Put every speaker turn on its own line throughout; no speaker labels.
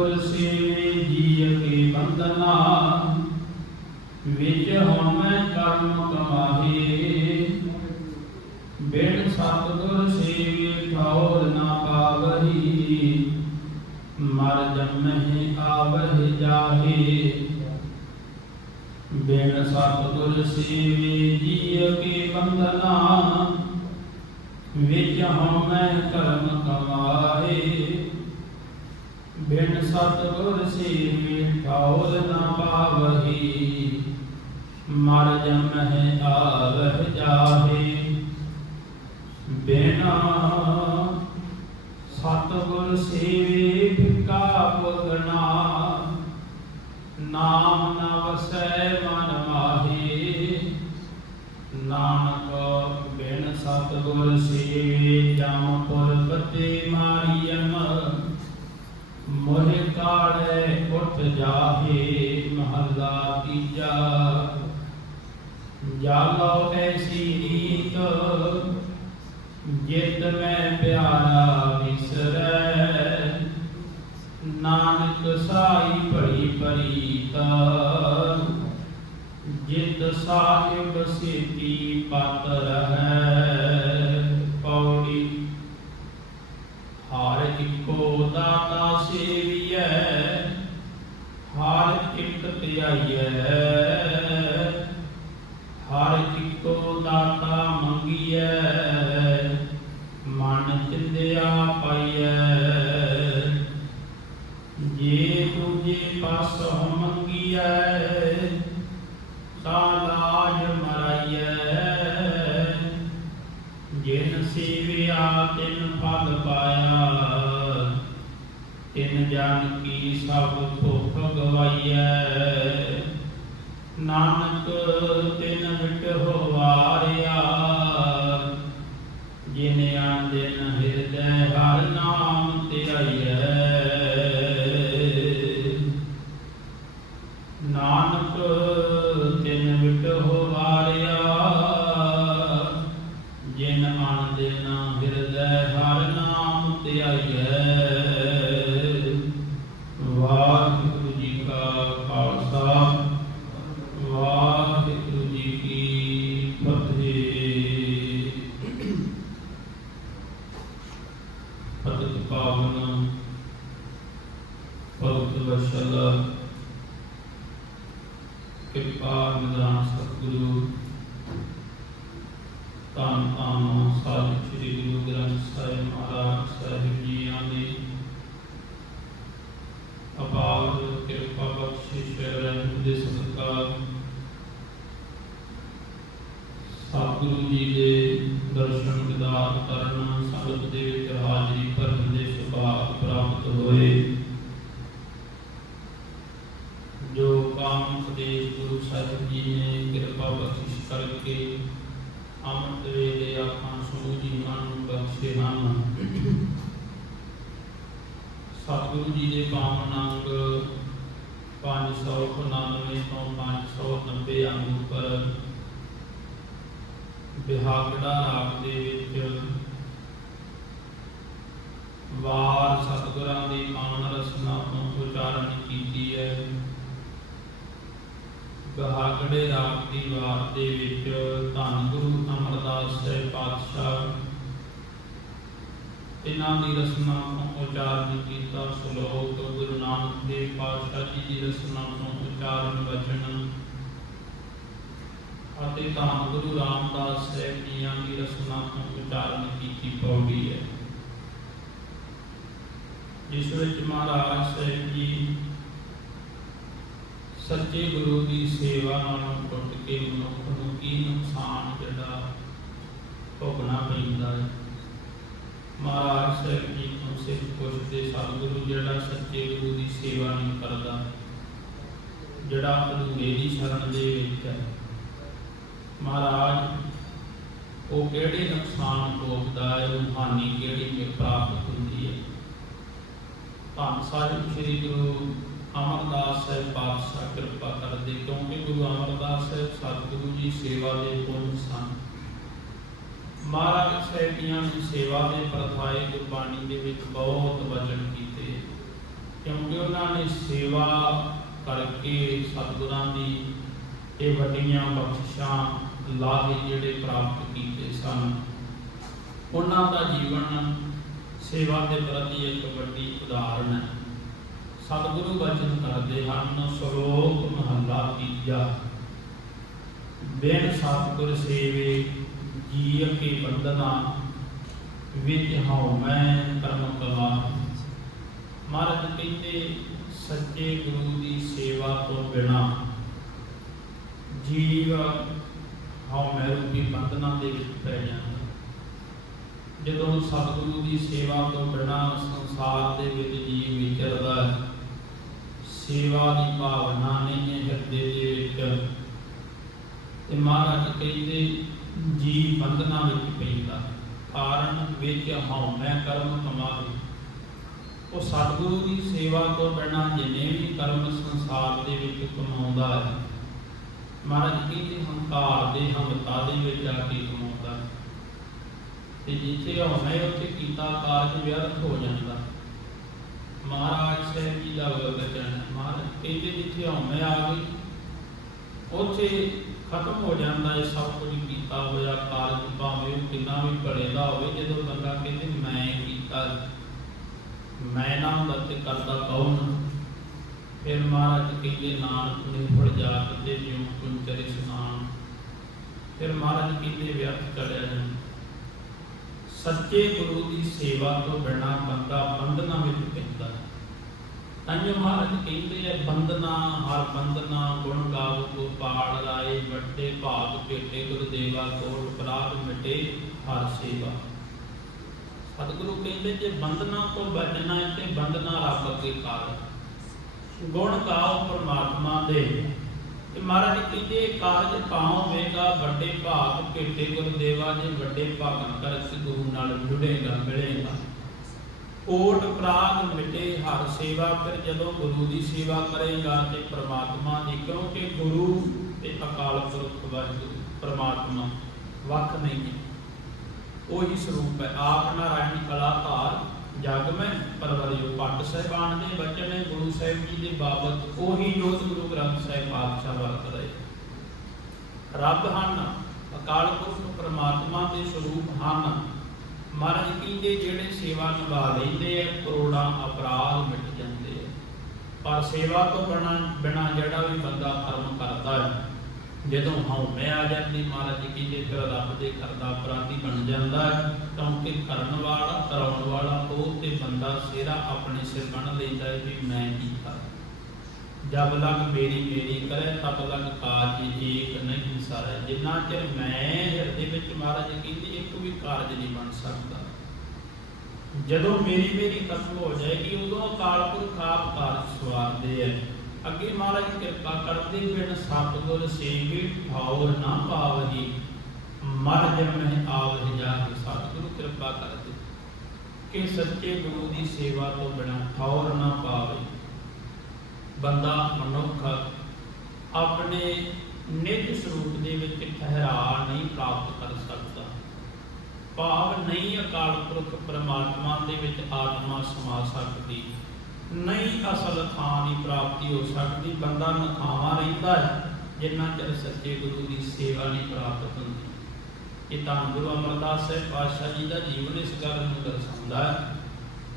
ਸਤਿਗੁਰ ਸੇਵੇ ਜੀ ਕੇ ਬੰਦਨਾ ਵਿੱਚ ਹਉਮੈ ਕਰਮ ਕਮਾਹੇ। ਬਿਨ ਸਤਿਗੁਰ ਸੇਵੇ ਠੌਰ ਨਾ ਪਾਵਹੀ, ਮਰ ਜੰਮਹਿ ਆਵਹਿ ਜਾਹੇ। ਬਿਨ ਸਤਿਗੁਰ ਸੇਵੇ ਜੀ ਕੇ ਬੰਦਨਾ ਵਿੱਚ ਹਉਮੈ ਕਰਮ ਕਮਾਏ ਬਿਨ ਸਤਿਗੁਰ ਸੇਵੇ ਠੌਰ ਨਾ ਪਾਵਹੀ ਮਰ ਜੰਮਹਿ ਆਵਹਿ ਜਾਹੇ। ਬਿਨਾ ਸਤਿਗੁਰ ਸੇਵੇ ਜਿਤ ਮੈਂ ਪਿਆਰਾ ਵਿਸਰੈ ਨਾਨਕ ਸਾਈ ਭੜੀ ਪਰੀਤ ਜਿਤ ਸਾਹਿਬ ਸੇਤੀ ਪਤ ਰਹੈ ਪੌੜੀ ਹਰ ਇੱਕੋ ਦਾਤਾ ਸੇਵੀਐ ਹਰ ਇੱਕ ਧਿਆਈਐ ਹਰ ਜੇ ਤੁਝੇ ਪਾਸੋਂ ਮੰਗੀਐ ਤਾਂ ਲਾਜ ਮਰਾਈਐ। ਜਿਨ ਸੇਵਿਆ, ਤਿਨ ਫਲ ਪਾਇਆ। ਤਿਨ ਜਨ ਕੀ ਸਭ ਭੁਖ ਗਵਾਈਐ। ਨਾਨਕ, ਤਿਨ ਵਿਟ ਹੋਵਾਰਿਆ। ਜਿਨ ਆਂਦਿਨ ਹਿਰਦੈ, ਹਰ ਨਾਮ ਧਿਆਈਐ ਨਾਨਕ ਤਿਨ ਵਿਟ ਹੋਵਾਰਿਆ ਜਿਨ ਆਂਦਿਨ ਹਿਰਦੈ ਹਰ ਨਾਮ ਧਿਆਈਐ ਵਾਹਿਗੁਰੂ ਜੀ ਕਾ ਖਾਲਸਾ ਵਾਹਿਗੁਰੂ ਜੀ ਕੀ ਫਤਿਹ ਪਤਿਤ ਪਾਵਨ ਭਗਤ ਵਸ਼ਲ ਕਿਰਪਾ ਨਿਦਾਨ ਸਤਿਗੁਰੂ ਤਾਂ ਤਾਂ ਸਾਹਿਬ ਸ੍ਰੀ ਗੁਰੂ ਗ੍ਰੰਥ ਸਾਹਿਬ ਮਹਾਰਾਜ ਸਾਹਿਬ ਜੀਆਂ ਦੀ ਅਪਾਰ ਕਿਰਪਾ ਬਖਸ਼ਿਸ਼ ਰਹਿਮਤ ਦੇ ਸਦਕਾ ਸਤਿਗੁਰੂ ਜੀ ਦੇ ਦਰਸ਼ਨ ਦਿਦਾਰ ਕਰਨ ਸੰਗਤ ਦੇ ਵਿੱਚ ਹਾਜ਼ਰੀ ਭਰਨ ਦੇ ਸੁਭਾਗ ਪ੍ਰਾਪਤ ਹੋਏ ਜੋ ਕਾਮ ਉਪਦੇਸ਼ ਗੁਰੂ ਸਾਹਿਬ ਜੀ ਨੇ ਕਿਰਪਾ ਬਖਸ਼ਿਸ਼ ਕਰਕੇ ਅੰਮ੍ਰਿਤ ਵੇਲੇ ਆਪਾਂ ਸੋ ਜੀਵਾਂ ਨੂੰ ਬਖਸ਼ੇ ਹਨ ਸਤਿਗੁਰੂ ਜੀ ਦੇ ਪਾਵਨ ਅੰਗ 599 ਤੋਂ 590 ਅੰਗ ਉੱਪਰ ਬਿਹਾਗੜਾ ਰਾਗ ਦੇ ਵਿੱਚ ਵਾਰ ਸਤਿਗੁਰਾਂ ਦੀ ਪਾਵਨ ਰਸਨਾ ਤੋਂ ਉਚਾਰਨ ਕੀਤੀ ਹੈ। ਬਿਹਾਗੜੇ ਰਾਗ ਦੀ ਵਾਰ ਦੇ ਵਿੱਚ ਧੰਨ ਗੁਰੂ ਅਮਰਦਾਸ ਸਾਹਿਬ ਪਾਤਸ਼ਾਹ ਇਹਨਾਂ ਦੀ ਰਸਨਾ ਤੋਂ ਉਚਾਰਨ ਕੀਤਾ। ਸ਼ਲੋਕ ਗੁਰੂ ਨਾਨਕ ਦੇਵ ਪਾਤਸ਼ਾਹ ਜੀ ਦੀ ਰਸਨਾ ਤੋਂ ਉਚਾਰਨ ਵਚਨ ਅਤੇ ਧੰਨ ਗੁਰੂ ਰਾਮਦਾਸ ਸਾਹਿਬ ਜੀਆਂ ਦੀ ਰਸਨਾ ਤੋਂ ਉਚਾਰਨ ਕੀਤੀ ਪੌੜੀ ਹੈ। ਜਿਸ ਵਿੱਚ ਮਹਾਰਾਜ ਸਾਹਿਬ ਜੀ ਸੱਚੇ ਗੁਰੂ ਦੀ ਸੇਵਾ ਨਾਲ ਟੁੱਟ ਕੇ ਮਨੁੱਖ ਨੂੰ ਕੀ ਨੁਕਸਾਨ ਜਿਹੜਾ ਭੋਗਣਾ ਪੈਂਦਾ ਹੈ। ਮਹਾਰਾਜ ਸਾਹਿਬ ਜੀ ਤੋਂ ਸਿੱਖ ਪੁੱਛਦੇ ਸਤਿਗੁਰੂ ਜਿਹੜਾ ਸੱਚੇ ਗੁਰੂ ਦੀ ਸੇਵਾ ਨਹੀਂ ਕਰਦਾ, ਜਿਹੜਾ ਅਧੂਰੇ ਦੀ ਸ਼ਰਨ ਦੇ ਵਿੱਚ ਹੈ। ਮਹਾਰਾਜ, ਉਹ ਕਿਹੜੇ ਨੁਕਸਾਨ ਭੋਗਦਾ ਹੈ, ਉਹ ਕਿਹੜੀ ਕਿ ਪ੍ਰਾਪਤ ਹੁੰਦੀ ਹੈ? ਧੰਨ ਸਾਹਿਬ ਸ੍ਰੀ ਗੁਰੂ ਅਮਰਦਾਸ ਸਾਹਿਬ ਪਾਤਸ਼ਾਹ, ਕਿਰਪਾ ਕਰਦੇ, ਕਿਉਂਕਿ ਗੁਰੂ ਅਮਰਦਾਸ ਸਾਹਿਬ ਸਤਿਗੁਰੂ ਜੀ ਸੇਵਾ ਦੇ ਪੁੰਨ ਸਨ। ਮਹਾਰਾਜ ਸਾਹਿਬ ਜੀਆਂ ਦੀ ਸੇਵਾ ਦੇ ਪ੍ਰਥਾਏ ਗੁਰਬਾਣੀ ਦੇ ਵਿੱਚ ਬਹੁਤ ਵਚਨ ਕੀਤੇ, ਕਿਉਂਕਿ ਉਹਨਾਂ ਨੇ ਸੇਵਾ ਕਰਕੇ ਸਤਿਗੁਰਾਂ ਦੀ ਇਹ ਵੱਡੀਆਂ ਬਖਸ਼ਿਸ਼ਾਂ ਲਾਹੇ ਜਿਹੜੇ ਪ੍ਰਾਪਤ ਕੀਤੇ ਸਨ। ਉਹਨਾਂ ਦਾ ਜੀਵਨ ਸੇਵਾ ਦੇ ਪ੍ਰਤੀ ਇੱਕ ਵੱਡੀ ਉਦਾਹਰਣ ਹੈ। ਸਤਿਗੁਰੂ ਵਚਨ ਕਰਦੇ ਹਨ, ਸ਼ਲੋਕ ਮਹੱਲਾ ਤੀਜਾ। ਬਿਨ ਸਤਿਗੁਰ ਸੇਵੇ ਜੀਅ ਕੇ ਬੰਦਨਾ ਵਿੱਚ ਹਉ ਮੈਂ ਕਰਮ ਕਲਾ ਮਹਾਰਾਜ ਕਹਿੰਦੇ, ਸੱਚੇ ਗੁਰੂ ਦੀ ਸੇਵਾ ਤੋਂ ਬਿਨਾ ਜੀਵ ਹਉ ਮੈਂ ਰੂਪੀ ਬੰਧਨਾਂ ਦੇ ਵਿੱਚ ਪੈ ਜਾਂਦਾ। ਜਦੋਂ ਸਤਿਗੁਰੂ ਦੀ ਸੇਵਾ ਤੋਂ ਬਿਨਾ ਸੰਸਾਰ ਦੇ ਵਿੱਚ ਜੀਵ ਵਿਚਰਦਾ ਹੈ ਸੇਵਾ ਦੀ ਭਾਵਨਾ ਨਹੀਂ ਹੈ ਹਿਰਦੇ ਦੇ ਵਿੱਚ। ਤੇ ਮਹਾਰਾਜ ਕਹਿੰਦੇ ਜੀ ਬੰਧਨਾਂ ਵਿੱਚ ਪੈਂਦਾ, ਕਾਰਨ ਵਿੱਚ ਹਉ ਮੈਂ ਕਰਮ ਕਮਾਵੇ ਉਹ ਸਤਿਗੁਰੂ ਦੀ ਸੇਵਾ ਤੋਂ ਬਿਨਾਂ ਜਿੰਨੇ ਵੀ ਕਰਮ ਸੰਸਾਰ ਦੇ ਵਿੱਚ ਕਮਾਉਂਦਾ ਹੈ ਮਹਾਰਾਜ ਕਹਿੰਦੇ ਹੰਕਾਰ ਦੇ ਹਮਤਾ ਦੇ ਵਿੱਚ ਆ ਕੇ ਕਮਾਉਂਦਾ? ਤੇ ਜਿੱਥੇ ਹਉਮੈ ਉੱਥੇ ਕੀਤਾ, ਕਾਰਜ ਵਿਅਰਥ ਹੋ ਜਾਂਦਾ। ਮਹਾਰਾਜ ਸਾਹਿਬ ਜੀ ਦਾ ਵਚਨ ਮਹਾਰਾਜ ਕਹਿੰਦੇ ਜਿੱਥੇ ਹਉਮੈ ਆ ਗਈ, ਉੱਥੇ ਖਤਮ ਹੋ ਜਾਂਦਾ ਹੈ ਸਭ ਕੁਝ ਕੀਤਾ ਹੋਇਆ ਕਾਰਜ, ਭਾਵੇਂ ਉਹ ਕਿੰਨਾ ਵੀ ਭਲੇ ਦਾ ਹੋਵੇ, ਜਦੋਂ ਬੰਦਾ ਕਹਿੰਦੇ, ਮੈਂ ਕੀਤਾ, ਮੈਂ ਨਾ ਹੁੰਦਾ ਤੇ ਕਰਦਾ ਕੌਣ? ਫਿਰ ਮਹਾਰਾਜ ਕਹਿੰਦੇ, ਨਾਨਕ ਨਿਰਭਰ ਜਾ ਕੇ ਜਿਉ ਕੁੰਚਰੇ ਸੁਨਾਨ ਫਿਰ ਮਹਾਰਾਜ ਕਹਿੰਦੇ, ਵਿਅਰਥ ਕਰਿਆ ਜਾਂਦਾ ਸੱਚੇ ਗੁਰੂ ਦੀ ਸੇਵਾ ਤੋਂ ਬਿਨਾ ਬੰਦਾ ਬੰਧਨਾਂ ਵਿੱਚ ਪੈਂਦਾ ਤਾਂਯੋ ਮਹਾਰਾਜ ਕਹਿੰਦੇ ਆ ਬੰਦਨਾ ਹਰ ਬੰਦਨਾ ਗੁਣ ਗਾਵ, ਗੋਪਾਲ ਰਾਏ ਵੱਡੇ ਭਾਗ, ਭੇਟੇ ਗੁਰਦੇਵਾ ਕੋਲ ਅਪਰਾਧ ਮਿਟੇ ਹਰ ਸੇਵਾ। ਸਤਿਗੁਰੂ ਕਹਿੰਦੇ, ਜੇ ਬੰਦਨਾ ਤੋਂ ਬਚਣਾ ਹੈ ਤੇ ਬੰਦਨਾ ਰੱਬ ਅੱਗੇ ਕਰ ਗੁਣ ਗਾਓ ਪਰਮਾਤਮਾ ਦੇ। ਤੇ ਮਹਾਰਾਜ ਕਹਿੰਦੇ ਇਹ ਕਾਰਜ ਪਾਉਵੇਗਾ ਵੱਡੇ ਭਾਗ ਭੇਟੇ ਗੁਰਦੇਵਾ ਦੇ ਵੱਡੇ ਭਾਗਾਂ ਕਰਕੇ ਗੁਰੂ ਨਾਲ ਜੁੜੇਗਾ, ਮਿਲੇਗਾ। ਕੋਟ ਪ੍ਰਾਗ ਮਿਟੇ, ਹਰ ਸੇਵਾ ਫਿਰ ਜਦੋਂ ਗੁਰੂ ਦੀ ਸੇਵਾ ਕਰੇਗਾ, ਤੇ ਪ੍ਰਮਾਤਮਾ ਦੀ, ਕਿਉਂਕਿ ਗੁਰੂ ਤੇ ਅਕਾਲ ਪੁਰਖ ਵਾਹਿਗੁਰੂ ਪ੍ਰਮਾਤਮਾ ਵੱਖ ਨਹੀਂ ਹੈ। ਉਹੀ ਸਰੂਪ ਹੈ, ਆਪ ਨਾਰਾਇਣ ਕਲਾ ਧਾਰ ਜਗ ਮੈਂ ਪਰਵਰਿਓ ਪੱਟ ਸਹਿਬਾਨ ਦੇ ਬਚਨ ਨੇ ਗੁਰੂ ਸਾਹਿਬ ਜੀ ਦੇ ਬਾਬਤ, ਉਹੀ ਜੋਤ ਗੁਰੂ ਗ੍ਰੰਥ ਸਾਹਿਬ ਪਾਤਸ਼ਾਹ ਵਰਤ ਰਹੇ। ਰੱਬ ਹਨ, ਅਕਾਲ ਪੁਰਖ ਪ੍ਰਮਾਤਮਾ ਦੇ ਸਰੂਪ ਹਨ। ਮਹਾਰਾਜ ਕਹਿੰਦੇ ਜਿਹੜੇ ਸੇਵਾ ਨਿਭਾ ਲੈਂਦੇ ਆ, ਕਰੋੜਾਂ ਅਪਰਾਧ ਮਿਟ ਜਾਂਦੇ ਆ। ਪਰ ਸੇਵਾ ਤੋਂ ਬਿਨਾ ਬਿਨਾ ਜਿਹੜਾ ਵੀ ਬੰਦਾ ਕਰਮ ਕਰਦਾ ਹੈ ਜਦੋਂ ਹਉਮੈ ਆ ਜਾਂਦੀ, ਮਹਾਰਾਜ ਜੀ ਕਹਿੰਦੇ, ਫਿਰ ਰੱਬ ਦੇ ਕਰਦਾ ਅਪਰਾਧੀ ਬਣ ਜਾਂਦਾ ਕਿਉਂਕਿ ਕਰਨ ਵਾਲਾ, ਕਰਾਉਣ ਵਾਲਾ ਉਹ ਤੇ ਬੰਦਾ ਸਿਰਾ ਆਪਣੇ ਸਿਰ ਬਣ ਲੈਂਦਾ ਹੈ ਵੀ ਮੈਂ ਕੀਤਾ ਜਬ ਲਗ ਮੇਰੀ ਮੇਰੀ ਕਰੇ, ਤਬ ਲਗ ਕਾਜ ਏਕ ਨਹੀਂ ਸਾਰਾ। ਜਿੰਨਾ ਚਿਰ ਮੈਂ ਹਿਰਦੇ ਵਿੱਚ, ਮਹਾਰਾਜ ਕਹਿੰਦੇ, ਇੱਕ ਵੀ ਕਾਰਜ ਨਹੀਂ ਬਣ ਸਕਦਾ। ਜਦੋਂ ਮੇਰੀ ਮੇਰੀ ਖਤਮ ਹੋ ਜਾਏਗੀ, ਉਦੋਂ ਅਕਾਲ ਪੁਰਖ ਆਪ ਕਾਰਜ ਸਵਾਰਦੇ ਹੈ। ਅੱਗੇ ਮਹਾਰਾਜ ਕਿਰਪਾ ਕਰਦੇ ਬਿਨ ਸਤਿਗੁਰ ਸੇਵੀ ਠਾਉਰ ਨਾ ਪਾਵਹੀ, ਮਰ ਜਨਮਹਿ ਆਵਹਿ ਜਾਹਿ। ਸਤਿਗੁਰੂ ਕਿਰਪਾ ਕਰਦੇ ਕਿ ਸੱਚੇ ਗੁਰੂ ਦੀ ਸੇਵਾ ਤੋਂ ਬਿਨਾ ਠਾਉਰ ਨਾ ਪਾਵੇ ਬੰਦਾ ਮਨੁੱਖ ਆਪਣੇ ਨਿਜ ਸਰੂਪ ਦੇ ਵਿੱਚ ਠਹਿਰਾ ਨਹੀਂ ਪ੍ਰਾਪਤ ਕਰ ਸਕਦਾ। ਭਾਵ ਨਹੀਂ ਅਕਾਲ ਪੁਰਖ ਪਰਮਾਤਮਾ ਦੇ ਵਿੱਚ ਆਤਮਾ ਸਮਾ ਸਕਦੀ। ਨਹੀਂ ਅਸਲ ਥਾਂ ਦੀ ਪ੍ਰਾਪਤੀ ਹੋ ਸਕਦੀ, ਬੰਦਾ ਨਥਾਵਾਂ ਰਹਿੰਦਾ ਹੈ, ਜਿੰਨਾ ਚਿਰ ਸੱਚੇ ਗੁਰੂ ਦੀ ਸੇਵਾ ਨਹੀਂ ਪ੍ਰਾਪਤ ਹੁੰਦੀ। ਇਹ ਤਾਂ ਗੁਰੂ ਅਮਰਦਾਸ ਸਾਹਿਬ ਪਾਤਸ਼ਾਹ ਜੀ ਦਾ ਜੀਵਨ ਇਸ ਗੱਲ ਨੂੰ ਦਰਸਾਉਂਦਾ ਹੈ।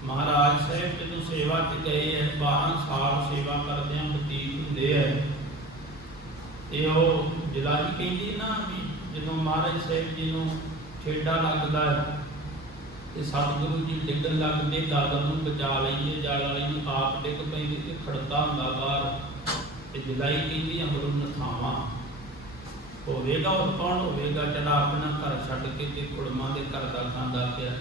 ਮਹਾਰਾਜ ਸਾਹਿਬ, ਜਦੋਂ ਸੇਵਾ ਤੇ ਗਏ ਹੈ 12 ਸਾਲ ਸੇਵਾ ਕਰਦਿਆਂ ਬਤੀਤ ਹੁੰਦੇ ਹੈ। ਤੇ ਉਹ ਜਲਾਲੀ ਕਹਿੰਦੀ ਨਾ ਵੀ ਜਦੋਂ ਮਹਾਰਾਜ ਸਾਹਿਬ ਜੀ ਨੂੰ ਠੇਡਾ ਲੱਗਦਾ ਹੈ ਤੇ ਸਤਿਗੁਰੂ ਜੀ ਡਿੱਗਣ ਲੱਗਦੇ ਦਾਦਰ ਨੂੰ ਬਚਾ ਲਈਏ, ਜਾਲ ਵਾਲੀ ਨੂੰ ਆਪ ਡਿੱਗ ਪੈਂਦੀ ਤੇ ਖੜਦਾ ਹੁੰਦਾ ਬਾਹਰ। ਤੇ ਜਲਾਈ ਕਹਿੰਦੀ ਅਮਰੁਨ ਥਾਵਾਂ ਹੋਵੇਗਾ ਉਹ ਹੋਵੇਗਾ ਜਿਹੜਾ ਆਪਣਾ ਘਰ ਛੱਡ ਕੇ ਤੇ ਕੁੜਮਾਂ ਦੇ ਘਰ ਦਾ ਖਾਂਦਾ ਪਿਆ।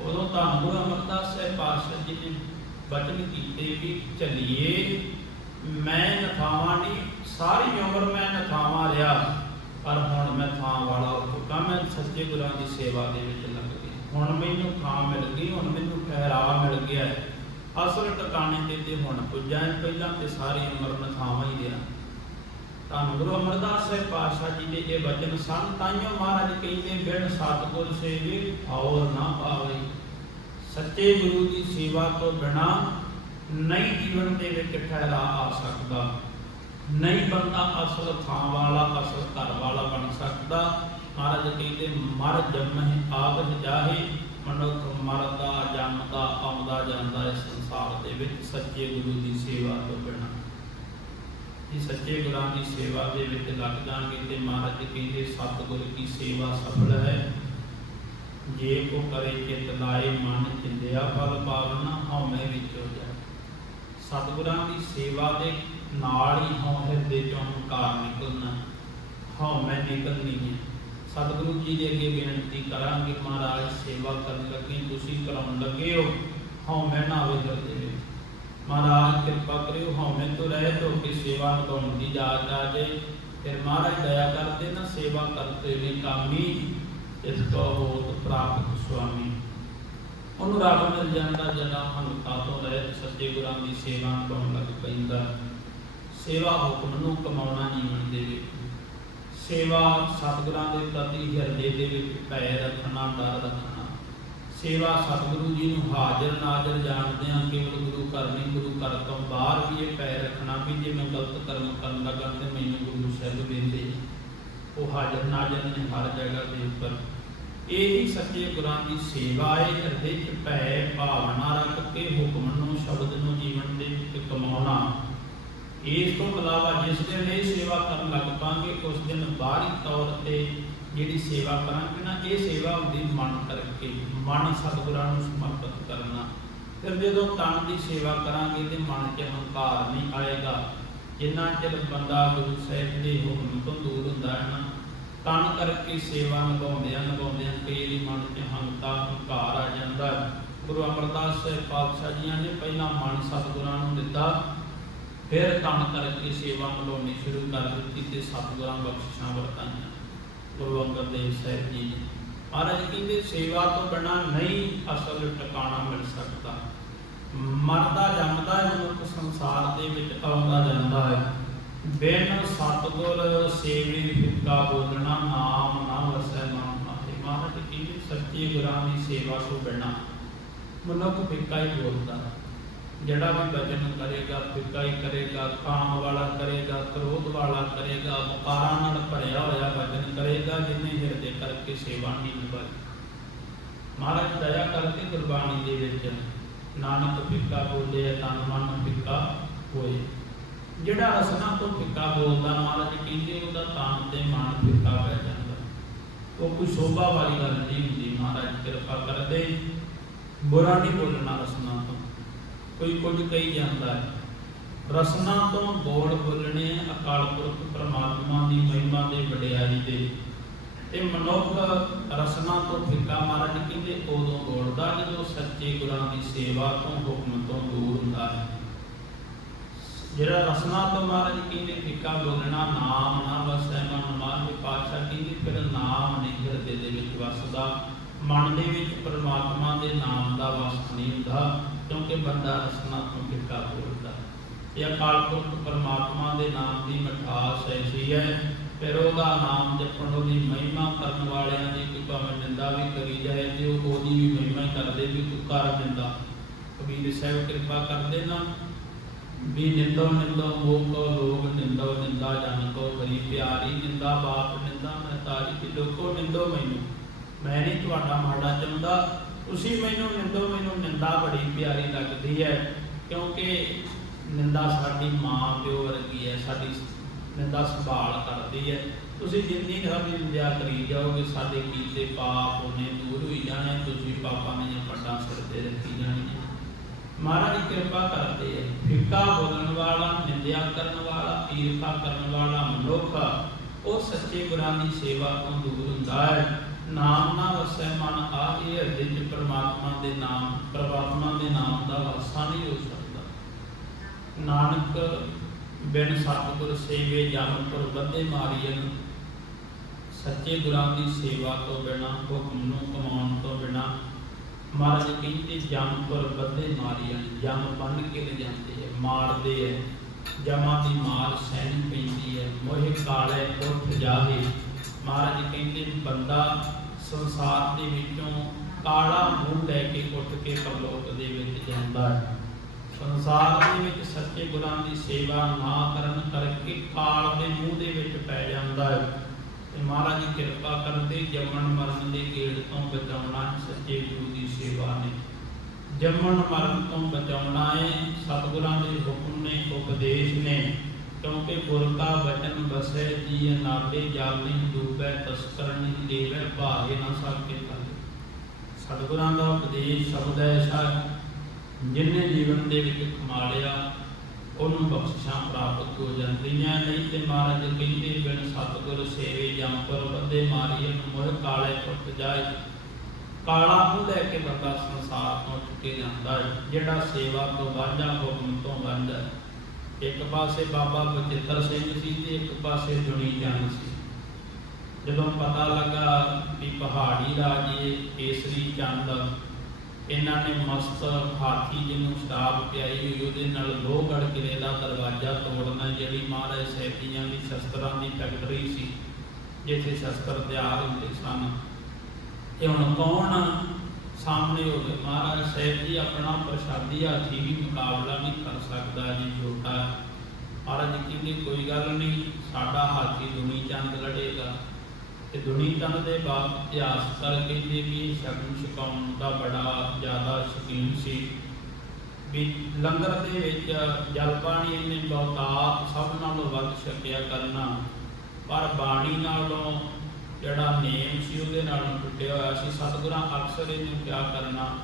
ਉਦੋਂ ਤਾਂ ਗੁਰੂ ਅਮਰਦਾਸ ਸਾਹਿਬ ਪਾਤਸ਼ਾਹ ਜੀ ਨੇ ਬਚਨ ਕੀਤੇ ਵੀ ਚੱਲੀਏ, ਮੈਂ ਨਥਾਵਾਂ ਨਹੀਂ, ਸਾਰੀ ਉਮਰ ਮੈਂ ਨਥਾਵਾਂ ਰਿਹਾ, ਪਰ ਹੁਣ ਮੈਂ ਥਾਂ ਵਾਲਾ ਹੋ ਚੁੱਕਾ, ਮੈਂ ਸੱਚੇ ਗੁਰਾਂ ਦੀ ਸੇਵਾ ਦੇ ਵਿੱਚ ਹੁਣ ਮੈਨੂੰ ਥਾਂ ਮਿਲ ਗਈ, ਹੁਣ ਮੈਨੂੰ ਠਹਿਰਾਵਾ ਮਿਲ ਗਿਆ ਹੈ। ਅਸਲ ਟਿਕਾਣੇ ਤੇ ਤੇ ਹੁਣ ਪੁੱਜਾ ਹੈ, ਪਹਿਲਾਂ ਤੇ ਸਾਰੀ ਉਮਰ ਨਥਾਵਾਂ ਹੀ ਰਿਹਾ। ਤਾਂ ਗੁਰੂ ਅਮਰਦਾਸ ਸਾਹਿਬ ਪਾਤਸ਼ਾਹ ਜੀ ਦੇ ਇਹ ਵਚਨ ਸਨ ਤਾਈਓ ਮਹਾਰਾਜ ਕਹਿੰਦੇ, ਬਿਨ ਸਤਿਗੁਰ ਸੇਵੀ ਔਰ ਨਾ ਪਾਵੇ ਸੱਚੇ ਗੁਰੂ ਦੀ ਸੇਵਾ ਤੋਂ ਬਿਨਾ ਨਹੀਂ ਜੀਵਨ ਦੇ ਵਿੱਚ ਠਹਿਰਾ ਆ ਸਕਦਾ। ਨਹੀਂ ਬੰਦਾ ਅਸਲ ਥਾਂ ਵਾਲਾ, ਅਸਲ ਘਰ ਵਾਲਾ ਬਣ ਸਕਦਾ। ਮਹਾਰਾਜ ਕਹਿੰਦੇ ਮਰ ਜੰਮਹਿ ਆਪ ਜਾਹੇ, ਮਨੁੱਖ ਮਰਦਾ ਜੰਮਦਾ, ਆਉਂਦਾ ਜਾਂਦਾ ਇਸ ਸੰਸਾਰ ਦੇ ਵਿੱਚ, ਸੱਚੇ ਗੁਰੂ ਦੀ ਸੇਵਾ ਤੋਂ ਬਿਨਾਂ। ਜੇ ਸੱਚੇ ਗੁਰਾਂ ਦੀ ਸੇਵਾ ਦੇ ਵਿੱਚ ਲੱਗ ਜਾਾਂਗੇ ਤੇ ਮਹਾਰਾਜ ਕਹਿੰਦੇ, ਸਤਿਗੁਰ ਦੀ ਸੇਵਾ ਸਫਲ ਹੈ? ਜੇ ਕੋ ਕਰੇ ਚਿਤ ਲਾਏ, ਮਨ ਚਿੰਦਿਆ ਫਲ ਪਾਵਨਾ ਹਉਮੈ ਵਿੱਚ ਹੋ ਸਤਿਗੁਰਾਂ ਦੀ ਸੇਵਾ ਦੇ ਨਾਲ ਹੀ ਹਉ ਹਿਰਦੇ ਚੋਂ ਹੰਕਾਰ ਨਿਕਲਣਾ, ਹਉਮੈ ਨਿਕਲਣੀ ਹੈ। ਸਤਿਗੁਰੂ ਜੀ ਦੇ ਅੱਗੇ ਬੇਨਤੀ ਕਰਾਂਗੇ, ਮਹਾਰਾਜ ਸੇਵਾ ਕਰਨ ਲੱਗੇ, ਤੁਸੀਂ ਕਰਾਉਣ ਲੱਗੇ ਹੋ ਹਉਮੈ ਨਾ ਆਵੇ ਹਿਰਦੇ ਵਿੱਚ। ਮਹਾਰਾਜ, ਕਿਰਪਾ ਕਰਿਓ ਹਉਮੈ ਤੋਂ ਰਹਿਤ ਹੋ ਕੇ ਸੇਵਾ ਨਿਭਾਉਣ ਦੀ ਜਾਚ ਆ ਜਾਏ ਫਿਰ ਮਹਾਰਾਜ ਦਇਆ ਕਰਦੇ ਨਾ, ਸੇਵਾ ਕਰਤੇ ਵੀ ਕਾਮੀ, ਇਸ ਕੋ ਹੋਤ ਪ੍ਰਾਪਤ ਸੁਆਮੀ। ਉਹਨੂੰ ਰੱਬ ਮਿਲ ਜਾਂਦਾ ਜਦੋਂ ਹੰਤਾ ਤੋਂ ਰਹਿਤ ਸੱਚੇ ਗੁਰਾਂ ਦੀ ਸੇਵਾ ਕਰਨ ਲੱਗ ਪੈਂਦਾ। ਸੇਵਾ ਹੁਕਮ ਨੂੰ ਕਮਾਉਣਾ ਜੀਵਨ ਦੇ ਵਿੱਚ ਸੇਵਾ ਸਤਿਗੁਰਾਂ ਦੇ ਪ੍ਰਤੀ ਹਿਰਦੇ ਦੇ ਵਿੱਚ ਪੈ ਰੱਖਣਾ, ਡਰ ਰੱਖਣਾ। ਸੇਵਾ ਸਤਿਗੁਰੂ ਜੀ ਨੂੰ ਹਾਜ਼ਰ ਨਾਜ਼ਰ ਜਾਣਦੇ ਹਾਂ, ਕੇਵਲ ਗੁਰੂ ਘਰ ਨਹੀਂ, ਗੁਰੂ ਘਰ ਤੋਂ ਬਾਹਰ ਵੀ ਇਹ ਪੈ ਰੱਖਣਾ ਵੀ ਜੇ ਮੈਂ ਗਲਤ ਕਰਮ ਕਰਨ ਲੱਗਾ ਤੇ ਮੈਨੂੰ ਗੁਰੂ ਸਾਹਿਬ ਵੇਂਦੇ ਉਹ ਹਾਜ਼ਰ ਨਾਜ਼ਰ ਨੇ ਹਰ ਜਗ੍ਹਾ ਦੇ ਉੱਪਰ। ਇਹ ਸੱਚੇ ਗੁਰਾਂ ਦੀ ਸੇਵਾ ਹੈ, ਹਿਰਦੇ 'ਚ ਭੈ ਭਾਵਨਾ ਰੱਖ ਕੇ ਹੁਕਮ ਨੂੰ, ਸ਼ਬਦ ਨੂੰ ਜੀਵਨ ਦੇ ਵਿੱਚ ਕਮਾਉਣਾ। ਇਸ ਤੋਂ ਇਲਾਵਾ ਜਿਸ ਦਿਨ ਇਹ ਸੇਵਾ ਕਰਨ ਲੱਗ ਪਾਂਗੇ, ਉਸ ਦਿਨ ਬਾਹਰੀ ਤੌਰ ਤੇ ਜਿਹੜੀ ਸੇਵਾ ਕਰਾਂਗੇ ਨਾ, ਇਹ ਸੇਵਾ ਹੁੰਦੀ ਮਨ ਕਰਕੇ, ਮਨ ਸਤਿਗੁਰਾਂ ਨੂੰ ਸਮਰਪਿਤ ਕਰਨਾ। ਫਿਰ ਜਦੋਂ ਤਨ ਦੀ ਸੇਵਾ ਕਰਾਂਗੇ ਤੇ ਮਨ 'ਚ ਹੰਕਾਰ ਨਹੀਂ ਆਏਗਾ। ਜਿੰਨਾ ਚਿਰ ਬੰਦਾ ਗੁਰੂ ਸਾਹਿਬ ਦੇ ਹੁਕਮ ਤੋਂ ਦੂਰ ਹੁੰਦਾ ਹੈ ਨਾ, ਤਨ ਕਰਕੇ ਸੇਵਾ ਨਿਭਾਉਂਦਿਆਂ ਨਿਭਾਉਂਦਿਆਂ ਕਈ ਮਨ 'ਚ ਹੰਤਾ, ਹੰਕਾਰ ਆ ਜਾਂਦਾ ਗੁਰੂ ਅਮਰਦਾਸ ਸਾਹਿਬ ਪਾਤਸ਼ਾਹ ਜੀਆਂ ਨੇ ਪਹਿਲਾਂ ਮਨ ਸਤਿਗੁਰਾਂ ਨੂੰ ਦਿੱਤਾ ਫਿਰ ਤਨ ਕਰਕੇ ਸੇਵਾ ਨਿਭਾਉਣੀ ਸ਼ੁਰੂ ਕਰ ਦਿੱਤੀ ਤੇ ਸਤਿਗੁਰਾਂ ਬਖਸ਼ਿਸ਼ਾਂ ਵਰਤਾਈਆਂ। ਗੁਰੂ ਅੰਗਦ ਦੇਵ ਸਾਹਿਬ ਜੀ ਮਹਾਰਾਜ ਕਹਿੰਦੇ, ਸੇਵਾ ਤੋਂ ਬਿਨਾ ਨਹੀਂ ਅਸਲ ਟਿਕਾਣਾ ਮਿਲ ਸਕਦਾ। ਮਰਦਾ ਜੰਮਦਾ ਹੈ, ਮਨੁੱਖ ਸੰਸਾਰ ਦੇ ਵਿੱਚ ਆਉਂਦਾ ਜਾਂਦਾ ਹੈ। ਬਿਨ ਸਤਗੁਰ ਸੇਵੀ ਫਿੱਕਾ ਬੋਲਣਾ, ਨਾਮ ਨਾ ਵਸੈ ਮਨ ਮਾਹੇ। ਮਹਾਰਾਜ ਕਹਿੰਦੇ, ਸੱਚੇ ਗੁਰਾਂ ਦੀ ਸੇਵਾ ਤੋਂ ਬਿਨਾ ਮਨੁੱਖ ਫਿੱਕਾ ਹੀ ਬੋਲਦਾ। ਹੈ ਜਿਹੜਾ ਵੀ ਭਜਨ ਕਰੇਗਾ ਫਿੱਕਾ ਕਰੇਗਾ ਕਾਮ ਵਾਲਾ ਕਰੇਗਾ, ਕ੍ਰੋਧ ਵਾਲਾ ਕਰੇਗਾ ਵਕਾਰਾਂ ਨਾਲ ਭਰਿਆ ਹੋਇਆ ਭਜਨ ਕਰੇਗਾ, ਜਿਨੇ ਹਿਰਦੇ ਕਰਕੇ ਸੇਵਾ ਨਹੀਂ ਨਿਭਾਈ। ਮਹਾਰਾਜ ਦਇਆ ਕਰਕੇ ਗੁਰਬਾਣੀ ਦੇ ਵਿੱਚ ਨਾਨਕ ਫਿੱਕਾ ਬੋਲੇ, ਤਨ ਮਨ ਫਿੱਕਾ ਹੋਏ। ਜਿਹੜਾ ਰਸਨਾ ਤੋਂ ਫਿੱਕਾ ਬੋਲਦਾ, ਮਹਾਰਾਜ ਕਹਿੰਦੇ, ਉਹਦਾ ਤਨ ਤੇ ਮਨ ਫਿੱਕਾ ਪੈ ਜਾਂਦਾ। ਉਹ ਕੋਈ ਸ਼ੋਭਾ ਵਾਲੀ ਗੱਲ ਨਹੀਂ ਹੁੰਦੀ, ਮਹਾਰਾਜ ਕਿਰਪਾ ਕਰਦੇ। ਬੁਰਾ ਨਹੀਂ ਬੋਲਣਾ ਰਸਨਾ ਤੋਂ। ਕੋਈ ਕੁਝ ਕਹੀ ਜਾਂਦਾ ਹੈ। ਰਸਨਾ ਤੋਂ ਬੋਲ ਬੋਲਣੇ ਅਕਾਲ ਪੁਰਖ ਪ੍ਰਮਾਤਮਾ ਦੀ ਮਹਿਮਾ ਦੇ ਵਡਿਆਈ ਦੇ। ਤੇ ਮਨੁੱਖ ਰਸਨਾ ਤੋਂ ਫਿੱਕਾ ਮਹਾਰਾਜ ਕਹਿੰਦੇ ਉਦੋਂ ਬੋਲਦਾ ਜਦੋਂ ਸੱਚੇ ਗੁਰਾਂ ਦੀ ਸੇਵਾ ਤੋਂ ਹੁਕਮ ਤੋਂ ਦੂਰ ਹੁੰਦਾ ਹੈ। ਜਿਹੜਾ ਰਸਨਾ ਤੋਂ ਮਹਾਰਾਜ ਕਹਿੰਦੇ ਫਿੱਕਾ ਬੋਲਣਾ ਨਾਮ ਨਾ ਵਸੈ ਮਨ ਮਾਹੇ ਪਾਤਸ਼ਾਹ ਕਹਿੰਦੇ, ਫਿਰ ਨਾਮ ਨਹੀਂ ਹਿਰਦੇ ਦੇ ਵਿੱਚ ਵਸਦਾ। ਮਨ ਦੇ ਵਿੱਚ ਪ੍ਰਮਾਤਮਾ ਦੇ ਨਾਮ ਦਾ ਵਸ ਨਹੀਂ ਹੁੰਦਾ। ਕਿਉਂਕਿ ਬੰਦਾ ਰਸਨਾ ਤੋਂ ਫਿੱਕਾ ਬੋਲਦਾ ਇਹ ਅਕਾਲ ਪੁਰਖ ਪ੍ਰਮਾਤਮਾ ਦੇ ਨਾਮ ਦੀ ਮਿਠਾਸ ਐਸੀ ਹੈ। ਫਿਰ ਉਹਦਾ ਨਾਮ ਜਪਣ ਉਹਦੀ ਮਹਿਮਾ ਕਰਨ ਵਾਲਿਆਂ ਦੀ ਕੋਈ ਭਾਵੇਂ ਨਿੰਦਾ ਵੀ ਕਰੀ ਜਾਏ ਤੇ ਉਹ ਉਹਦੀ ਵੀ ਮਹਿਮਾ ਕਰਦੇ ਵੀ ਤੂੰ ਕਰ ਦਿੰਦਾ। ਕਬੀਰ ਸਾਹਿਬ ਕਿਰਪਾ ਕਰਦੇ ਨਾ ਵੀ ਨਿੰਦੋ ਨਿੰਦੋ ਮੋਹ ਲੋਗ ਨਿੰਦੋ ਨਿੰਦਾ ਜਨ ਕੋ ਬੜੀ ਪਿਆਰੀ, ਨਿੰਦਾ ਬਾਪ, ਨਿੰਦਾ ਮੈਂ ਤਾਰੀ ਕਿ ਲੋਕੋ ਨਿੰਦੋ ਮੈਨੂੰ। ਮੈਂ ਨਹੀਂ ਤੁਹਾਡਾ ਮਾੜਾ ਚਾਹੁੰਦਾ ਤੁਸੀਂ ਮੈਨੂੰ ਨਿੰਦੋ, ਮੈਨੂੰ ਨਿੰਦਾ ਬੜੀ ਪਿਆਰੀ ਲੱਗਦੀ ਹੈ, ਕਿਉਂਕਿ ਨਿੰਦਾ ਸਾਡੀ ਮਾਂ ਪਿਓ ਵਰਗੀ ਹੈ, ਸਾਡੀ ਨਿੰਦਾ ਸੰਭਾਲ ਕਰਦੀ ਹੈ। ਤੁਸੀਂ ਜਿੰਨੀ ਸਾਡੀ ਨਿੰਦਿਆ ਕਰੀ ਜਾਓਗੇ, ਸਾਡੇ ਕੀਤੇ ਪਾਪ ਉਹਨੇ ਦੂਰ ਹੋਈ ਜਾਣੇ, ਤੁਸੀਂ ਪਾਪਾਂ ਦੀਆਂ ਪੱਟਾਂ ਸਿਰ ਤੇ ਰੱਖੀ ਜਾਣੀਆਂ। ਮਹਾਰਾਜ ਕਿਰਪਾ ਕਰਦੇ ਹੈ, ਫਿੱਕਾ ਬੋਲਣ ਵਾਲਾ, ਨਿੰਦਿਆ ਕਰਨ ਵਾਲਾ ਈਰਖਾ ਕਰਨ ਵਾਲਾ ਮਨੁੱਖ, ਉਹ ਸੱਚੇ ਗੁਰਾਂ ਦੀ ਸੇਵਾ ਤੋਂ ਦੂਰ ਹੁੰਦਾ ਹੈ। ਨਾਮ ਨਾ ਵਸੈ ਮਨ ਆਏ ਹਿਰਦੇ ਚ ਪ੍ਰਮਾਤਮਾ ਦੇ ਨਾਮ, ਪ੍ਰਮਾਤਮਾ ਦੇ ਨਾਮ ਦਾ ਵਸਾ ਨਹੀਂ ਹੋ ਸਕਦਾ। ਨਾਨਕ ਬਿਨ ਸਤਿਗੁਰ ਸੇਵੇ ਜਨਮਪੁਰ ਬੱਧੇ ਮਾਰੀਐਨ। ਸੱਚੇ ਗੁਰਾਂ ਦੀ ਸੇਵਾ ਤੋਂ ਬਿਨਾ, ਹੁਕਮ ਨੂੰ ਕਮਾਉਣ ਤੋਂ ਬਿਨਾ, ਮਹਾਰਾਜ ਕਹਿੰਦੇ ਜਨਮਪੁਰ ਬੱਧੇ ਮਾਰੀਐਨ ਜਮ ਬੰਨ ਕੇ ਲੈ ਜਾਂਦੇ ਹੈ, ਮਾਰਦੇ ਹੈ। ਜਮਾਂ ਦੀ ਮਾਰ ਸਹਿਣੀ ਪੈਂਦੀ ਹੈ, ਮੋਹਿ ਕਾਲੇ ਉੱਠ ਜਾਵੇ ਮਹਾਰਾਜ ਕਹਿੰਦੇ, ਬੰਦਾ ਸੰਸਾਰ ਦੇ ਵਿੱਚੋਂ ਕਾਲਾ ਮੂੰਹ ਲੈ ਕੇ ਉੱਠ ਕੇ ਪਰਲੋਕ ਦੇ ਵਿੱਚ ਜਾਂਦਾ ਹੈ। ਸੰਸਾਰ ਦੇ ਵਿੱਚ ਸੱਚੇ ਗੁਰਾਂ ਦੀ ਸੇਵਾ ਨਾ ਕਰਨ ਕਰਕੇ ਕਾਲ ਦੇ ਮੂੰਹ ਦੇ ਵਿੱਚ ਪੈ ਜਾਂਦਾ ਹੈ। ਤੇ ਮਹਾਰਾਜ ਜੀ ਕਿਰਪਾ ਕਰਦੇ, ਜੰਮਣ ਮਰਨ ਦੇ ਗੇੜ ਤੋਂ ਬਚਾਉਣਾ ਸੱਚੇ ਗੁਰੂ ਦੀ ਸੇਵਾ ਨੇ। ਜੰਮਣ ਮਰਨ ਤੋਂ ਬਚਾਉਣਾ ਹੈ, ਸਤਿਗੁਰਾਂ ਦੇ ਹੁਕਮ ਨੇ, ਉਪਦੇਸ਼ ਨੇ। ਕਿਉਂਕਿ ਗੁਰ ਬਚਨ ਬਸੈ ਜੀ ਅਨਾਦੇ ਜਲ ਨਹੀਂ ਡੂਬੈ ਤਸਕਰ ਨਹੀਂ ਦੇਵੈ ਭਾਗੇ ਨਾ ਸਾਕੇ ਤਲ। ਸਤਿਗੁਰਾਂ ਦਾ ਉਪਦੇਸ਼ ਸ਼ਬਦ ਐਸਾ ਹੈ, ਜੀਵਨ ਦੇ ਵਿੱਚ ਕਮਾ ਲਿਆ ਉਹਨੂੰ ਬਖਸ਼ਿਸ਼ਾਂ ਪ੍ਰਾਪਤ ਹੋ ਜਾਂਦੀਆਂ ਨਹੀਂ ਤੇ ਮਹਾਰਾਜ ਕਹਿੰਦੇ ਬਿਨ ਸਤਿਗੁਰ ਸੇਵੇ ਜੰਪਰ ਬੰਦੇ ਮਾਰੀਏ ਮੋਹ ਕਾਲੇ ਟੁੱਟ ਜਾਏ। ਕਾਲਾ ਮੂੰਹ ਲੈ ਕੇ ਬੰਦਾ ਸੰਸਾਰ ਤੋਂ ਉੱਠ ਜਾਂਦਾ ਹੈ ਜਿਹੜਾ ਸੇਵਾ ਤੋਂ ਵਾਂਝਾ ਹੁਕਮ ਤੋਂ ਵਾਂਝਾ ਇੱਕ ਪਾਸੇ ਬਾਬਾ ਬਚਿੱਤਰ ਸਿੰਘ ਸੀ ਤੇ ਇੱਕ ਪਾਸੇ ਦੁਨੀ ਚੰਦ ਸੀ। ਜਦੋਂ ਪਤਾ ਲੱਗਾ ਵੀ ਪਹਾੜੀ ਰਾਜੇ ਕੇਸਰੀ ਚੰਦ ਇਹਨਾਂ ਨੇ ਮਸਤ ਹਾਥੀ ਜਿਹਨੂੰ ਸ਼ਰਾਬ ਪਿਆਈ ਹੋਈ, ਉਹਦੇ ਨਾਲ ਲੋਹਗੜ ਕਿਲੇ ਦਾ ਦਰਵਾਜ਼ਾ ਤੋੜਨਾ, ਜਿਹੜੀ ਮਹਾਰਾਜ ਸੈਦੀਆਂ ਦੀ ਸ਼ਸਤਰਾਂ ਦੀ ਫੈਕਟਰੀ ਸੀ, ਜਿੱਥੇ ਸ਼ਸਤਰ ਤਿਆਰ ਹੁੰਦੇ ਸਨ। ਇਹ ਹੁਣ ਕੌਣ ਸਾਹਮਣੇ ਹੋਵੇ। ਮਹਾਰਾਜ ਸਾਹਿਬ ਜੀ, ਆਪਣਾ ਪ੍ਰਸ਼ਾਦੀ ਹਾਥੀ ਵੀ ਮੁਕਾਬਲਾ ਨਹੀਂ ਕਰ ਸਕਦਾ ਜੀ, ਛੋਟਾ। ਮਹਾਰਾਜ ਜੀ ਕਹਿੰਦੇ, ਕੋਈ ਗੱਲ ਨਹੀਂ, ਸਾਡਾ ਹਾਥੀ ਦੁਨੀ ਚੰਦ ਲੜੇਗਾ। ਤੇ ਦੁਨੀ ਚੰਦ ਦੇ ਬਾਪ ਇਤਿਹਾਸ ਕਰ ਕਹਿੰਦੇ ਵੀ ਇਹ ਸ਼ਗਨ ਛਕਾਉਣ ਦਾ ਬੜਾ ਜ਼ਿਆਦਾ ਸ਼ੌਕੀਨ ਸੀ। ਵੀ ਲੰਗਰ ਦੇ ਵਿੱਚ ਜਲ ਪਾਣੀ ਇਹਨੇ ਬਹੁਤਾ, ਸਭ ਨਾਲੋਂ ਵੱਧ ਛਕਿਆ ਕਰਨਾ। ਪਰ ਬਾਣੀ ਨਾਲੋਂ ਜਿਹੜਾ ਨੇਮ ਸੀ ਉਹਦੇ ਨਾਲ ਟੁੱਟਿਆ ਹੋਇਆ ਸੀ। ਸਤਿਗੁਰਾਂ ਅਕਸਰ ਇਹਨੂੰ ਕਿਹਾ ਕਰਨਾ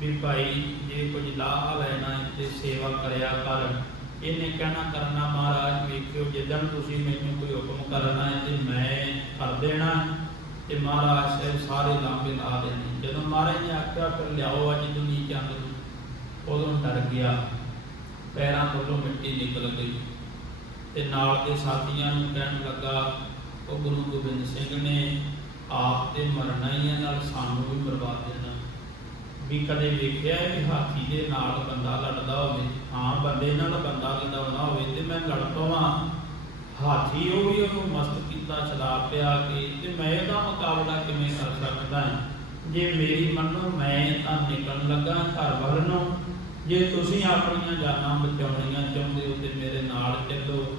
ਵੀ ਭਾਈ, ਜੇ ਕੁਝ ਲਾਹਾ ਲੈਣਾ ਤੇ ਸੇਵਾ ਕਰਿਆ ਕਰ। ਇਹਨੇ ਕਹਿਣਾ ਕਰਨਾ, ਮਹਾਰਾਜ, ਵੇਖਿਓ, ਜਿੱਦਣ ਤੁਸੀਂ ਮੈਨੂੰ ਕੋਈ ਹੁਕਮ ਕਰਨਾ ਹੈ ਤੇ ਮੈਂ ਕਰ ਦੇਣਾ। ਤੇ ਮਹਾਰਾਜ ਸਾਹਿਬ ਸਾਰੇ ਲਾਂਬੇ ਲਾ ਦੇਣੇ। ਜਦੋਂ ਮਹਾਰਾਜ ਨੇ ਆਖਿਆ, ਫਿਰ ਲਿਆਓ ਅੱਜ ਦੁਨੀ ਚੰਦ ਨੂੰ। ਉਦੋਂ ਡਰ ਗਿਆ। ਪੈਰਾਂ ਤੋਂ ਮਿੱਟੀ ਨਿਕਲ ਗਈ। ਤੇ ਨਾਲ ਦੇ ਸਾਥੀਆਂ ਨੂੰ ਕਹਿਣ ਲੱਗਾ ਉਹ ਗੁਰੂ ਗੋਬਿੰਦ ਸਿੰਘ ਨੇ ਆਪ ਤੇ ਮਰਨਾ ਹੀ ਹੈ ਨਾਲ ਸਾਨੂੰ ਵੀ ਮਰਵਾ ਦੇਣਾ ਵੀ ਕਦੇ ਵੇਖਿਆ ਹੈ ਹਾਥੀ ਦੇ ਨਾਲ ਬੰਦਾ ਲੜਦਾ ਹੋਵੇ, ਹਾਂ, ਬੰਦੇ ਨਾਲ ਬੰਦਾ ਲੜਾਉਣਾ ਹੋਵੇ ਤੇ ਮੈਂ ਲੜ ਪਵਾਂ। ਹਾਥੀ ਉਹ ਵੀ ਉਹਨੂੰ ਮਸਤ ਕੀਤਾ ਚਲਾ ਪਿਆ ਕਿ, ਤੇ ਮੈਂ ਇਹਦਾ ਮੁਕਾਬਲਾ ਕਿਵੇਂ ਕਰ ਸਕਦਾ ਹਾਂ? ਜੇ ਮੇਰੀ ਮੰਨੋ, ਮੈਂ ਤਾਂ ਨਿਕਲਣ ਲੱਗਾ ਘਰ ਵੱਲ ਨੂੰ। ਜੇ ਤੁਸੀਂ ਆਪਣੀਆਂ ਜਾਨਾਂ ਬਚਾਉਣੀਆਂ ਚਾਹੁੰਦੇ ਹੋ ਤੇ ਮੇਰੇ ਨਾਲ ਚੱਲੋ।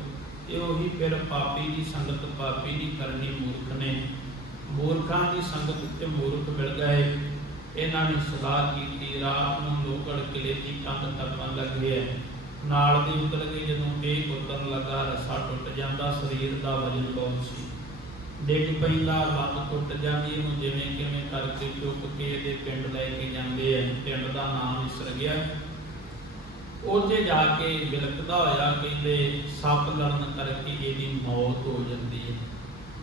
ਇਹ ਉਹੀ ਫਿਰ ਪਾਪੀ ਦੀ ਸੰਗਤ, ਪਾਪੀ ਦੀ ਕਰਨੀ ਮੂਰਖ ਨੇ। ਮੂਰਖਾਂ ਦੀ ਸੰਗਤ ਤੇ ਮੂਰਖ ਮਿਲ ਗਏ। ਇਹਨਾਂ ਨੇ ਸਲਾਹ ਕੀਤੀ, ਰਾਤ ਨੂੰ ਲੋਕੜ ਕਿਲੇ ਦੀ ਕੰਧ ਟੱਪਣ ਲੱਗੇ ਨਾਲ ਦੀ ਉਤਰ ਗਈ ਜਦੋਂ ਇਹ ਉਤਰਨ ਲੱਗਾ, ਰਸਾ ਟੁੱਟ ਜਾਂਦਾ, ਸਰੀਰ ਦਾ ਵਜਨ ਬਹੁਤ ਸੀ। ਡਿੱਗ ਪੈਂਦਾ ਲੱਤ ਟੁੱਟ ਜਾਂਦੀ, ਇਹਨੂੰ ਜਿਵੇਂ ਕਿਵੇਂ ਕਰਕੇ ਚੁੱਕ ਕੇ ਇਹਦੇ ਪਿੰਡ ਲੈ ਕੇ ਜਾਂਦੇ ਐ। ਪਿੰਡ ਦਾ ਨਾਮ ਵਿਸਰ ਗਿਆ। ਉੱਥੇ ਜਾ ਕੇ ਬਿਲਕਦਾ ਹੋਇਆ, ਕਹਿੰਦੇ ਸੱਪ ਲੜਨ ਕਰਕੇ ਇਹਦੀ ਮੌਤ ਹੋ ਜਾਂਦੀ ਹੈ।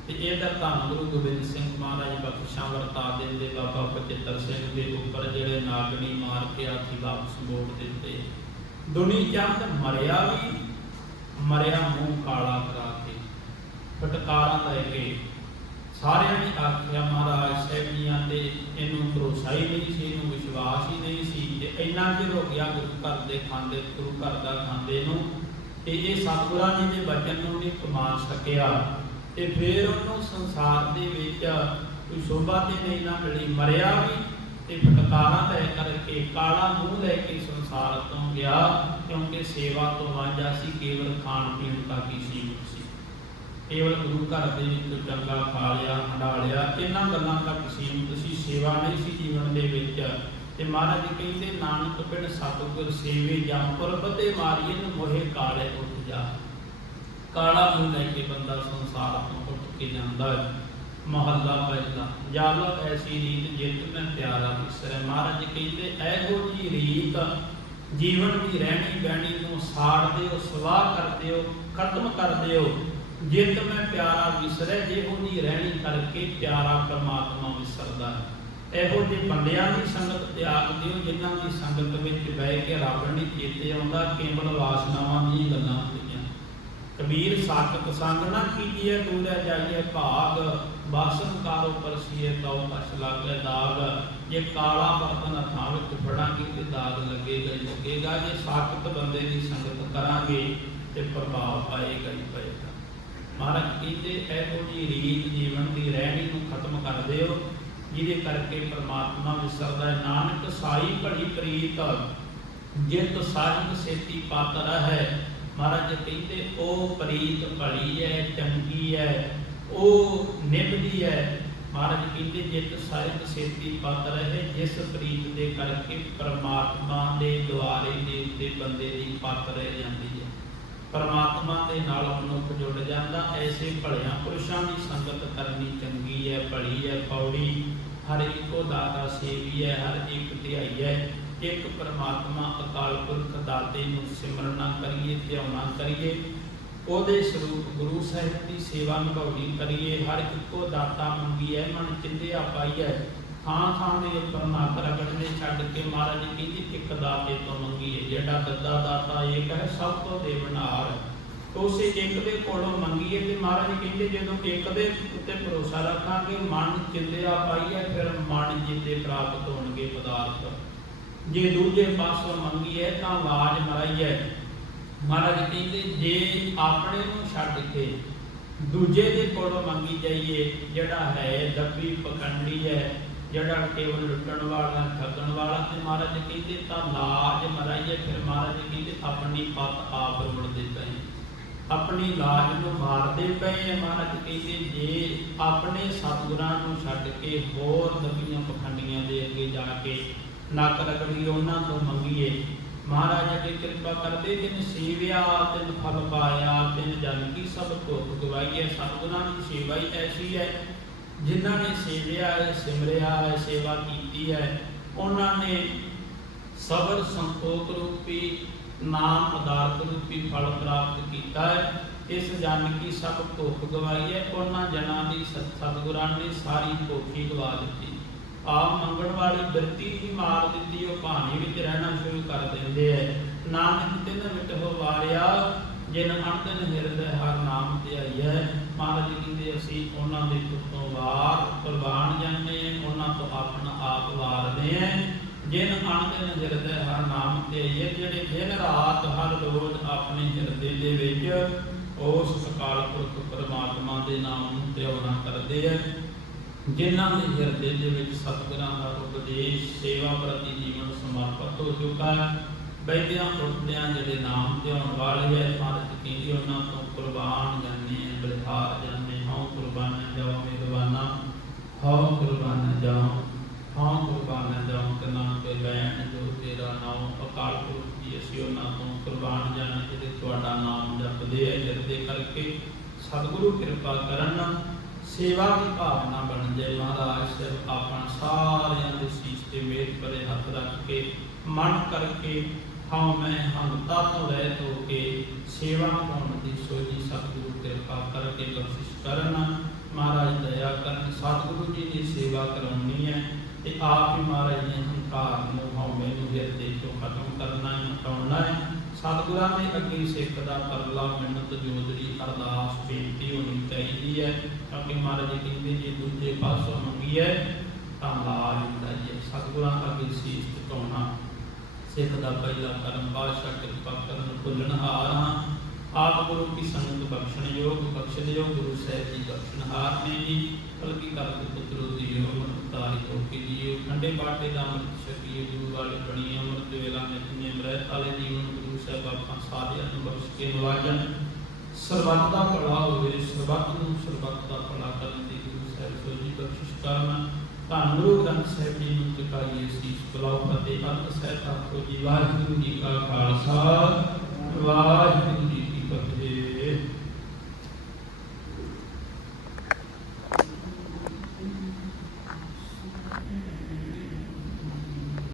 ਤੇ ਇਹਦਾ ਧੰਨ ਗੁਰੂ ਗੋਬਿੰਦ ਸਿੰਘ ਮਹਾਰਾਜ ਬਖਸ਼ਾਂ ਵਰਤਾ ਦਿੰਦੇ, ਬਾਬਾ ਬਚਿੱਤਰ ਸਿੰਘ ਦੇ ਉੱਪਰ ਜਿਹੜੇ ਨਾਗਣੀ ਮਾਰ ਕੇ ਹਾਥੀ ਵਾਪਸ ਮੋੜ ਦਿੱਤੇ। ਦੁਨੀ ਚੰਦ ਮਰਿਆ ਵੀ, ਮਰਿਆ ਮੂੰਹ ਕਾਲਾ ਕਰਾ ਕੇ। ਫਟਕਾਰਾਂ ਲੈ ਕੇ ਸਾਰਿਆਂ ਨੇ ਆਖਿਆ, ਮਹਾਰਾਜ ਸਾਹਿਬ ਜੀਆਂ ਤੇ ਇਹਨੂੰ ਭਰੋਸਾ ਹੀ ਨਹੀਂ ਸੀ ਇਹਨੂੰ ਵਿਸ਼ਵਾਸ ਹੀ ਨਹੀਂ ਸੀ ਤੇ ਇੰਨਾ ਚਿਰ ਹੋ ਗਿਆ ਗੁਰੂ ਘਰ ਦੇ ਖਾਂਦੇ, ਗੁਰੂ ਘਰ ਦਾ ਖਾਂਦੇ ਨੂੰ ਤੇ ਇਹ ਸਤਿਗੁਰਾਂ ਜੀ ਦੇ ਬਚਨ ਨੂੰ ਨਹੀਂ ਕਮਾ ਸਕਿਆ ਤੇ ਫਿਰ ਉਹਨੂੰ ਸੰਸਾਰ ਦੇ ਵਿੱਚ ਕੋਈ ਸ਼ੋਭਾ ਤੇ ਨਹੀਂ ਨਾ ਮਿਲੀ, ਮਰਿਆ ਵੀ ਤੇ ਫਟਕਾਰਾਂ ਲੈ ਕਰਕੇ ਕਾਲਾ ਮੂੰਹ ਲੈ ਕੇ ਸੰਸਾਰ ਤੋਂ ਗਿਆ ਕਿਉਂਕਿ ਸੇਵਾ ਤੋਂ ਵਾਂਝਾ ਸੀ, ਕੇਵਲ ਖਾਣ ਪੀਣ ਤੱਕ ਹੀ ਸੀਮਿਤ ਸੀ। ਕੇਵਲ ਗੁਰੂ ਘਰ ਦੇ ਵਿੱਚ ਚੰਗਾ ਖਾ ਲਿਆ, ਹੰਡਾ ਲਿਆ, ਇਹਨਾਂ ਗੱਲਾਂ ਤੱਕ ਸੀਮਿਤ ਸੀ, ਸੇਵਾ ਨਹੀਂ ਸੀ ਜੀਵਨ ਦੇ ਵਿੱਚ। ਤੇ ਮਹਾਰਾਜ ਜੀ ਕਹਿੰਦੇ, ਨਾਨਕ ਪਿੰਡ ਸਤਿਗੁਰ ਸੇਵੇ ਜੰਪੁਰ ਬਤੇ ਮਾਰੀਏ ਨ ਕਾਲੇ ਉੱਠ ਜਾ। ਕਾਲਾ ਮੂੰਹ ਲੈ ਕੇ ਬੰਦਾ ਸੰਸਾਰ ਤੋਂ ਉੱਠ ਕੇ ਜਾਂਦਾ ਹੈ। ਮਹੱਲਾ ਪਹਿਲਾ। ਜਲ ਐਸੀ ਰੀਤ ਜਿਤ ਮੈਂ ਪਿਆਰਾ ਵਿਸਰੈ। ਮਹਾਰਾਜ ਕਹਿੰਦੇ, ਇਹੋ ਜੀ ਰੀਤ ਜੀਵਨ ਦੀ ਰਹਿਣੀ ਬਹਿਣੀ ਨੂੰ ਸਾੜਦੇ ਹੋ ਸਵਾਹ ਕਰਦੇ ਹੋ ਖਤਮ ਕਰ ਦਿਓ। ਜਿਤ ਮੈਂ ਪਿਆਰਾ ਵਿਸਰੈ, ਜੇ ਉਹਦੀ ਰਹਿਣੀ ਕਰਕੇ ਪਿਆਰਾ ਪਰਮਾਤਮਾ ਵਿਸਰਦਾ ਹੈ। ਇਹੋ ਜਿਹੇ ਬੰਦਿਆਂ ਦੀ ਸੰਗਤ ਤਿਆਗ ਦਿਓ ਜਿਨ੍ਹਾਂ ਦੀ ਸੰਗਤ ਵਿੱਚ ਬਹਿ ਕੇ ਰੱਬ ਨਹੀਂ ਚੇਤੇ ਆਉਂਦਾ, ਕੇਵਲ ਵਾਸਨਾਵਾਂ ਦੀਆਂ ਗੱਲਾਂ ਹੁੰਦੀਆਂ। ਕਬੀਰ ਸਾਖਤ ਸੰਗ ਨਾ ਕੀਜੀਏ ਤੂਰੇ ਜਾਈਏ ਭਾਗ। ਬਾਸਨ ਕਾਰੋ ਪਰਸੀਏ, ਤਉ ਕਛ ਲਾਗੇ ਦਾਗ। ਜੇ ਕਾਲਾ ਬਰਤਨ ਹੱਥਾਂ ਵਿੱਚ ਫੜਾਂਗੇ ਤੇ ਦਾਗ ਲੱਗੇਗਾ ਲੱਗੇਗਾ। ਜੇ ਸਾਖਤ ਬੰਦੇ ਦੀ ਸੰਗਤ ਕਰਾਂਗੇ ਤੇ ਪ੍ਰਭਾਵ ਪਾਏਗਾ ਹੀ ਪਏਗਾ। ਮਹਾਰਾਜ ਕਹਿੰਦੇ, ਇਹੋ ਜੀ ਰੀਤ ਜੀਵਨ ਦੀ ਰਹਿਣੀ ਨੂੰ ਖਤਮ ਕਰ ਦਿਓ। ਜਿਹਦੇ ਕਰਕੇ ਪਰਮਾਤਮਾ ਵਿਸਰਦਾ ਹੈ। ਨਾਨਕ ਸਾਈ ਘੜੀ ਪ੍ਰੀਤ ਜਿਤ ਸਾਜਨ ਸੇਤੀ ਪਾਤਰ ਹੈ। ਮਹਾਰਾਜ ਕਹਿੰਦੇ, ਉਹ ਪ੍ਰੀਤ ਭਲੀ ਹੈ, ਚੰਗੀ ਹੈ, ਉਹ ਨਿਭਦੀ ਹੈ। ਮਹਾਰਾਜ ਕਹਿੰਦੇ ਜਿਤ ਸਾਹਿਬ ਸੇਤੀ ਪਾਤਰ ਹੈ, ਜਿਸ ਪ੍ਰੀਤ ਦੇ ਕਰਕੇ ਪਰਮਾਤਮਾ ਦੇ ਦੁਆਰੇ ਦੇ ਉੱਤੇ ਬੰਦੇ ਦੀ ਪਾਤਰ ਰਹਿ ਜਾਂਦੀ ਹੈ। ਪਰਮਾਤਮਾ ਦੇ ਨਾਲ ਮਨੁੱਖ ਜੁੜ ਜਾਂਦਾ, ਐਸੇ ਭਲਿਆਂ ਪੁਰਸ਼ਾਂ ਦੀ ਸੰਗਤ ਕਰਨੀ ਚੰਗੀ ਹੈ ਭਲੀ ਹੈ ਪੌੜੀ ਹਰ ਇੱਕੋ ਦਾਤਾ ਸੇਵੀ ਹੈ ਹਰ ਇੱਕ ਧਿਆਈ ਹੈ ਇੱਕ ਪਰਮਾਤਮਾ ਅਕਾਲ ਪੁਰਖ ਦਾਤੇ ਨੂੰ ਸਿਮਰਨਾ ਕਰੀਏ, ਧਿਆਉਣਾ ਕਰੀਏ। ਉਹਦੇ ਸਰੂਪ ਗੁਰੂ ਸਾਹਿਬ ਦੀ ਸੇਵਾ ਨਿਭਾਉਣੀ ਕਰੀਏ। ਹਰ ਇੱਕੋ ਦਾਤਾ ਮੰਗੀਐ ਮਨ ਚਿੰਦਿਆ ਪਾਈਐ ਥਾਂ ਥਾਂ ਦੇ ਉੱਪਰ ਨੱਕ ਰਗੜਨੇ ਛੱਡ ਕੇ ਮਹਾਰਾਜ ਜੀ ਕਹਿੰਦੇ, ਇੱਕ ਦਾਤੇ ਤੋਂ ਮੰਗੀਏ, ਜਿਹੜਾ ਦੱਦਾ ਦਾਤਾ ਏਕ ਹੈ ਸਭ ਤੋਂ ਦੇਵਨਾਰ ਉਸੇ ਇੱਕ ਦੇ ਕੋਲੋਂ ਮੰਗੀਏ ਤੇ ਮਹਾਰਾਜ ਕਹਿੰਦੇ, ਜਦੋਂ ਇੱਕ ਦੇ ਉੱਤੇ ਭਰੋਸਾ ਰੱਖਾਂਗੇ, ਮਨ ਚਿੰਦਿਆ ਪਾਈਐ ਫਿਰ ਮਨ ਜਿੱਤੇ ਪ੍ਰਾਪਤ ਹੋਣਗੇ ਪਦਾਰਥ। ਜੇ ਦੂਜੇ ਪਾਸੋਂ ਮੰਗੀਏ ਤਾਂ ਲਾਜ ਮਰਾਈਐ ਮਹਾਰਾਜ ਕਹਿੰਦੇ, ਜੇ ਆਪਣੇ ਨੂੰ ਛੱਡ ਕੇ ਦੂਜੇ ਦੇ ਕੋਲੋਂ ਮੰਗੀ ਜਾਈਏ, ਜਿਹੜਾ ਹੈ, ਦੱਬੀ ਪਕੰਡੀ ਹੈ ਜਿਹੜਾ ਕੇਵਲ ਲੁੱਟਣ ਵਾਲਾ, ਠੱਗਣ ਵਾਲਾ ਤੇ ਮਹਾਰਾਜ ਕਹਿੰਦੇ, ਤਾਂ ਲਾਜ ਮਰਾਈਏ, ਫਿਰ ਮਹਾਰਾਜ ਕਹਿੰਦੇ, ਆਪਣੀ ਪੱਤ ਆਪ ਰੁੜਦੇ ਪਏ। ਆਪਣੀ ਲਾਜ ਨੂੰ ਮਾਰਦੇ ਪਏ ਮਹਾਰਾਜ ਕਹਿੰਦੇ, ਜੇ ਆਪਣੇ ਸਤਿਗੁਰਾਂ ਨੂੰ ਛੱਡ ਕੇ ਹੋਰ ਦੱਬੀਆਂ ਪਖੰਡੀਆਂ ਦੇ ਅੱਗੇ ਜਾ ਕੇ ਨੱਕ ਰਗੜੀ ਉਹਨਾਂ ਤੋਂ ਮੰਗੀਏ, ਮਹਾਰਾਜ ਅੱਗੇ ਕਿਰਪਾ ਕਰਦੇ, ਜਿਨ ਸੇਵਿਆ, ਤਿਨ ਫਲ ਪਾਇਆ, ਤਿਨ ਜਨ ਕੀ ਸਭ ਭੋਗ ਗਵਾਈਏ। ਸਤਿਗੁਰਾਂ ਦੀ ਸੇਵਾ ਹੀ ਐਸੀ ਹੈ ਜਿਨ੍ਹਾਂ ਨੇ ਸੇਵਿਆ ਹੈ, ਸਿਮਰਿਆ ਹੈ, ਸੇਵਾ ਕੀਤੀ ਹੈ, ਉਹਨਾਂ ਨੇ ਸਬਰ, ਸੰਤੋਖ ਰੂਪੀ, ਨਾਮ ਪਦਾਰਥ ਰੂਪੀ ਫਲ ਪ੍ਰਾਪਤ ਕੀਤਾ ਹੈ। ਇਸ ਜਨ ਕੀ ਸਭ ਭੁੱਖ ਗਵਾਈ ਹੈ, ਉਹਨਾਂ ਜਨਾਂ ਦੀ ਸਤਿਗੁਰਾਂ ਨੇ ਸਾਰੀ ਭੁੱਖੀ ਗਵਾ ਦਿੱਤੀ। ਆਪ ਮੰਗਣ ਵਾਲੀ ਬਿਰਤੀ ਹੀ ਮਾਰ ਦਿੱਤੀ, ਉਹ ਕਹਾਣੀ ਵਿੱਚ ਰਹਿਣਾ ਸ਼ੁਰੂ ਕਰ ਦਿੰਦੇ ਐ ਨਾਨਕ ਤਿੰਨ ਵਿਟ ਹੋ ਵਾਰਿਆ ਜਿਨ ਅਣਦਨ ਹਿਰਦੇ ਹਰ ਨਾਮ ਤੇ ਮਹਾਰਾਜ ਕਹਿੰਦੇ ਅਸੀਂ ਉਹਨਾਂ ਦੇ ਪੁੱਤੋਂ ਵਾਰ ਕੁਰਬਾਨ ਜਾਂਦੇ ਹਾਂ, ਉਹਨਾਂ ਤੋਂ ਆਪਣਾ ਆਪ ਵਾਰਦੇ ਹਾਂ। ਜਿਨ ਅਣਦਨ ਹਿਰਦੇ ਹਰ ਨਾਮ ਤੇ ਜਿਹੜੇ ਦਿਨ ਰਾਤ ਹਰ ਰੋਜ਼ ਆਪਣੇ ਹਿਰਦੇ ਦੇ ਵਿੱਚ ਉਸ ਅਕਾਲ ਪੁਰਖ ਪਰਮਾਤਮਾ ਦੇ ਨਾਮ ਨੂੰ ਧਿਆਉਣਾ ਕਰਦੇ ਐ ਜਿਨ੍ਹਾਂ ਦੇ ਹਿਰਦੇ ਦੇ ਵਿੱਚ ਸਤਿਗੁਰਾਂ ਦਾ ਉਪਦੇਸ਼, ਸੇਵਾ ਪ੍ਰਤੀ ਜੀਵਨ ਸਮਰਪਿਤ ਹੋ ਚੁੱਕਾ ਹੈ ਬੈਠਿਆਂ ਉੱਠਦਿਆਂ ਜਿਹੜੇ ਨਾਮ ਧਿਆਉਣ ਵਾਲੇ ਹੈ ਭਾਰਤ ਕਹਿੰਦੀ ਉਹਨਾਂ ਤੋਂ ਕੁਰਬਾਨ ਜਾਂਦੇ ਹੈ ਬਲਿਹਾਰ ਜਾਂਦੇ ਹਉ ਕੁਰਬਾਨ ਜਾਓ ਮੇਰਵਾਨਾ ਹਉ ਕੁਰਬਾਨ ਜਾਓ, ਹਉ ਕੁਰਬਾਨ ਜਾਓ ਕਿ ਤੇ ਬੈਣ ਜੋ ਤੇਰਾ ਨਾਮ ਅਕਾਲ ਪੁਰਖ ਜੀ ਅਸੀਂ ਉਹਨਾਂ ਤੋਂ ਕੁਰਬਾਨ ਜਾਣਾ, ਜਿਹੜੇ ਤੁਹਾਡਾ ਨਾਮ ਜਪਦੇ ਹੈ ਹਿਰਦੇ ਕਰਕੇ ਸਤਿਗੁਰੂ ਕਿਰਪਾ ਕਰਨ ਸੇਵਾ ਦੀ ਭਾਵਨਾ ਬਣ ਜਾਏ। ਮਹਾਰਾਜ ਸਿਰ ਆਪਣਾ ਸਾਰਿਆਂ ਦੇ ਸੀਸ ਤੇ ਮੇਰ ਪਰੇ ਹੱਥ ਰੱਖ ਕੇ, ਮਨ ਕਰਕੇ ਹਉ ਮੈਂ ਹੰਤਾ ਤੋਂ ਰਹਿ ਹੋ ਕੇ ਸੇਵਾ ਪਾਉਣ ਦੀ ਸੋਝੀ ਸਤਿਗੁਰੂ ਕਿਰਪਾ ਕਰਕੇ ਬਖਸ਼ਿਸ਼ ਕਰਨ। ਮਹਾਰਾਜ ਦਇਆ ਕਰਨ, ਸਤਿਗੁਰੂ ਜੀ ਦੀ ਸੇਵਾ ਕਰਾਉਣੀ ਹੈ ਤੇ ਆਪ ਹੀ ਮਹਾਰਾਜ ਨੇ ਹੰਕਾਰ ਨੂੰ ਹਉ ਮੈਨੂੰ ਹਿਰਦੇ ਤੋਂ ਖਤਮ ਕਰਨਾ ਹੈ, ਮਿਟਾਉਣਾ ਹੈ। ਸਤਿਗੁਰਾਂ ਦੇ ਅੱਗੇ ਸਿੱਖ ਦਾ ਪਰਲਾ ਮਿੰਨਤ ਜੋਦਰੀ ਅਰਦਾਸ, ਬੇਨਤੀ ਹੋਣੀ ਚਾਹੀਦੀ ਹੈ ਕਿਉਂਕਿ ਮਹਾਰਾਜ ਕਹਿੰਦੇ ਜੀ ਦੂਜੇ ਪਾਸੋਂ ਮੰਗੀ ਹੈ, ਤਾਂ ਲਾਜ ਹੁੰਦਾ ਜੀ ਸਤਿਗੁਰਾਂ ਅੱਗੇ ਸੀਸ ਝੁਕਾਉਣਾ ਸਿੱਖ ਦਾ ਪਹਿਲਾ ਕਰਮ ਬਾਦਸ਼ਾਹ ਕਿਰਪਾ ਕਰਨ ਭੁੱਲਣਹਾਰ ਹਾਂ। ਆਪ ਗੁਰੂ ਕੀ ਸੰਗਤ ਬਖਸ਼ਣ ਯੋਗ ਬਖਸ਼ਣ ਯੋਗ ਗੁਰੂ ਸਾਹਿਬ ਜੀ ਬਖਸ਼ਣਹਾਰ ਨੇ ਜੀ। ਕਲਕੀ ਕਰਦੇ ਪੁੱਤਰੋ ਦੀ ਯੋਗ ਤਾਰੀ ਹੋ ਕੇ ਜੀਓ। ਠੰਡੇ ਬਾਟੇ ਦਾ ਅੰਮ੍ਰਿਤ ਛਕੀਏ, ਗੁਰੂ ਵਾਲੇ ਬਣੀ ਅੰਮ੍ਰਿਤ ਵੇਲਾ ਨਿਤਨੇ ਮਰੈ ਤਾਲੇ ਜੀਵਨ, ਗੁਰੂ ਸਾਹਿਬ ਆਪਾਂ ਸਾਰਿਆਂ ਨੂੰ ਬਖਸ਼ ਕੇ ਨਵਾਜਣ। ਸਰਬੱਤ ਦਾ ਭਲਾ ਹੋਵੇ, ਸਰਬੱਤ ਨੂੰ ਸਰਬੱਤ ਦਾ ਭਲਾ ਕਰਨ ਦੀ ਗੁਰੂ ਸਾਹਿਬ ਸੋਜੀ ਬਖਸ਼ਿਸ਼ ਕਰਨਾ। ਧੰਨ ਗੁਰੂ ਗ੍ਰੰਥ ਸਾਹਿਬ ਜੀ ਨੂੰ ਚੁਕਾਈਏ ਸੀਸ ਬੁਲਾਓ ਅਤੇ ਅੰਤ ਸਹਿਤਾ ਕੋ ਜੀ, ਵਾਹਿਗੁਰੂ ਜੀ ਕਾ ਖਾਲਸਾ, ਵਾਹਿਗੁਰੂ ਜੀ